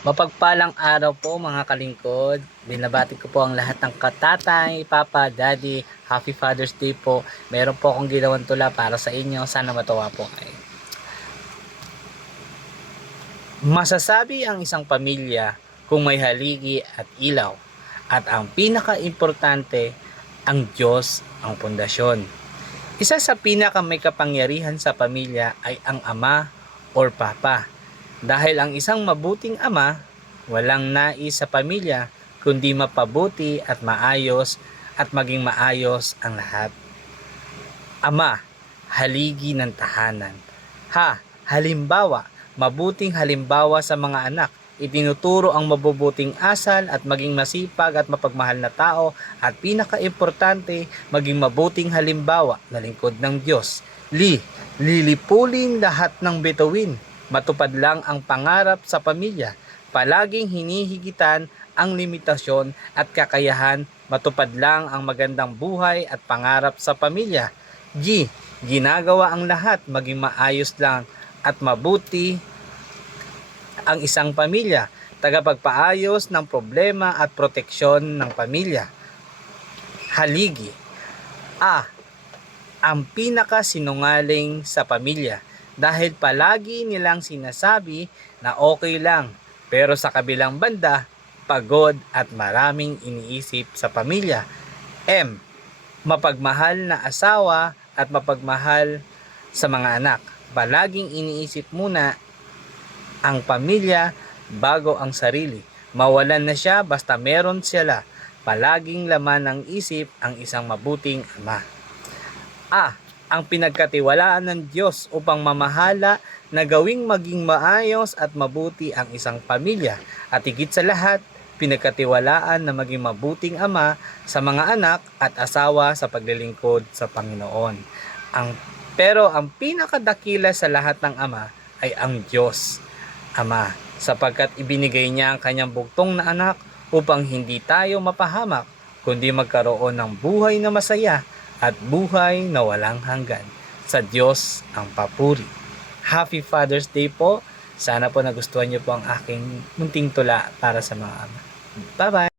Mapagpalang araw po mga kalingkod. Binabati ko po ang lahat ng katatay, papa, daddy. Happy Father's Day po. Meron po akong ginawang tula para sa inyo. Sana matuwa po kayo. Masasabi ang isang pamilya kung may haligi at ilaw. At ang pinaka-importante, ang Diyos ang pundasyon. Isa sa pinaka may kapangyarihan sa pamilya ay ang ama or papa. Dahil ang isang mabuting ama, walang nais sa pamilya, kundi mapabuti at maayos at maging maayos ang lahat. Ama, haligi ng tahanan. Halimbawa, mabuting halimbawa sa mga anak. Itinuturo ang mabubuting asal at maging masipag at mapagmahal na tao at pinaka-importante, maging mabuting halimbawa na lingkod ng Diyos. Lilipulin lahat ng bituin. Matupad lang ang pangarap sa pamilya. Palaging hinihigitan ang limitasyon at kakayahan. Matupad lang ang magandang buhay at pangarap sa pamilya. Ginagawa ang lahat maging maayos lang at mabuti ang isang pamilya. Tagapagpaayos ng problema at proteksyon ng pamilya. Haligi. Ang pinakasinungaling sa pamilya. Dahil palagi nilang sinasabi na okay lang, pero sa kabilang banda, pagod at maraming iniisip sa pamilya. Mapagmahal na asawa at mapagmahal sa mga anak. Palaging iniisip muna ang pamilya bago ang sarili. Mawalan na siya basta meron sila. Palaging laman ng isip ang isang mabuting ama. Ang pinagkatiwalaan ng Diyos upang mamahala na gawing maging maayos at mabuti ang isang pamilya. At higit sa lahat, pinagkatiwalaan na maging mabuting ama sa mga anak at asawa sa paglilingkod sa Panginoon. Pero ang pinakadakila sa lahat ng ama ay ang Diyos, Ama, sapagkat ibinigay niya ang kanyang bugtong na anak upang hindi tayo mapahamak, kundi magkaroon ng buhay na masaya at buhay na walang hanggan. Sa Diyos ang papuri. Happy Father's Day po. Sana po nagustuhan niyo po ang aking munting tula para sa mga ama. Bye-bye!